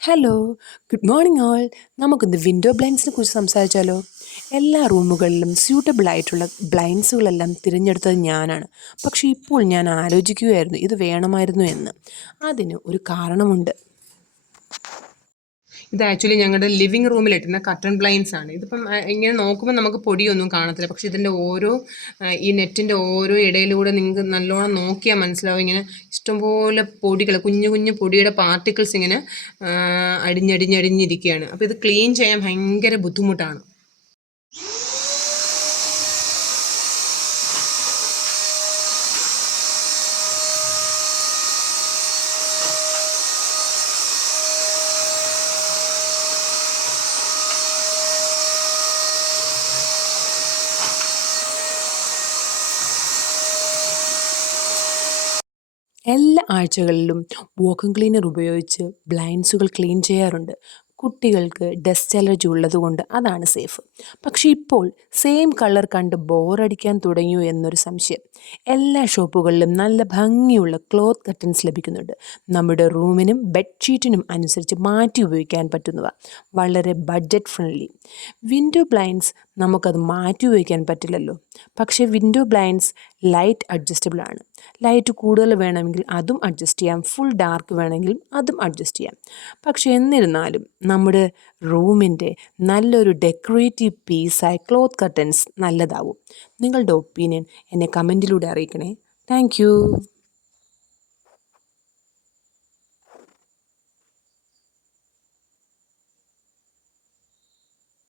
Hello, good morning all. നമുക്കിന്ന് window ബ്ലൈൻഡ്സിനെ കുറിച്ച് സംസാരിച്ചാലോ? എല്ലാ റൂമുകളിലും സ്യൂട്ടബിൾ ആയിട്ടുള്ള ബ്ലൈൻഡ്സുകളെല്ലാം തിരഞ്ഞെടുത്തത് ഞാനാണ്. പക്ഷേ ഇപ്പോൾ ഞാൻ ആലോചിക്കുകയായിരുന്നു ഇത് വേണമായിരുന്നു എന്ന്. അതിന് ഒരു കാരണമുണ്ട്. ഇത് ആക്ച്വലി ഞങ്ങളുടെ ലിവിങ് റൂമിൽ ഇട്ടുന്ന കർട്ടൺ ബ്ലൈൻഡ്സ് ആണ്. ഇതിപ്പം ഇങ്ങനെ നോക്കുമ്പോൾ നമുക്ക് പൊടിയൊന്നും കാണത്തില്ല, പക്ഷെ ഇതിൻ്റെ ഓരോ ഈ നെറ്റിൻ്റെ ഓരോ ഇടയിലൂടെ നിങ്ങൾക്ക് നല്ലോണം നോക്കിയാൽ മനസ്സിലാവും. ഇങ്ങനെ ഇഷ്ടംപോലെ പൊടികൾ, കുഞ്ഞു കുഞ്ഞു പൊടിയുടെ പാർട്ടിക്കിൾസ് ഇങ്ങനെ അടിഞ്ഞടിഞ്ഞടിഞ്ഞിരിക്കുകയാണ്. അപ്പോൾ ഇത് ക്ലീൻ ചെയ്യാൻ ഭയങ്കര ബുദ്ധിമുട്ടാണ്. എല്ലാ ആഴ്ചകളിലും വാക്വം ക്ലീനർ ഉപയോഗിച്ച് ബ്ലൈൻഡ്സുകൾ ക്ലീൻ ചെയ്യാറുണ്ട്. കുട്ടികൾക്ക് ഡസ്റ്റ് അലർജി ഉള്ളതുകൊണ്ട് അതാണ് സേഫ്. പക്ഷേ ഇപ്പോൾ സെയിം കളർ കണ്ട് ബോറടിക്കാൻ തുടങ്ങിയോ എന്നൊരു സംശയം. എല്ലാ ഷോപ്പുകളിലും നല്ല ഭംഗിയുള്ള ക്ലോത്ത് കർട്ടൻസ് ലഭിക്കുന്നുണ്ട്. നമ്മുടെ റൂമിനും ബെഡ്ഷീറ്റിനും അനുസരിച്ച് മാറ്റി ഉപയോഗിക്കാൻ പറ്റുന്നവ, വളരെ ബഡ്ജറ്റ് ഫ്രണ്ട്ലി. വിൻഡോ ബ്ലൈൻഡ്സ് നമുക്കത് മാറ്റി ഉപയോഗിക്കാൻ പറ്റില്ലല്ലോ. പക്ഷേ വിൻഡോ ബ്ലൈൻഡ്സ് ലൈറ്റ് അഡ്ജസ്റ്റബിൾ ആണ്. ലൈറ്റ് കൂടുതൽ വേണമെങ്കിൽ അതും അഡ്ജസ്റ്റ് ചെയ്യാം, ഫുൾ ഡാർക്ക് വേണമെങ്കിലും അതും അഡ്ജസ്റ്റ് ചെയ്യാം. പക്ഷേ എന്നിരുന്നാലും നമ്മുടെ റൂമിൻ്റെ നല്ലൊരു ഡെക്കറേറ്റീവ് പീസായി ക്ലോത്ത് കർട്ടൻസ് നല്ലതാവും. നിങ്ങളുടെ ഒപ്പീനിയൻ എന്നെ കമൻറ്റിലൂടെ അറിയിക്കണേ. താങ്ക്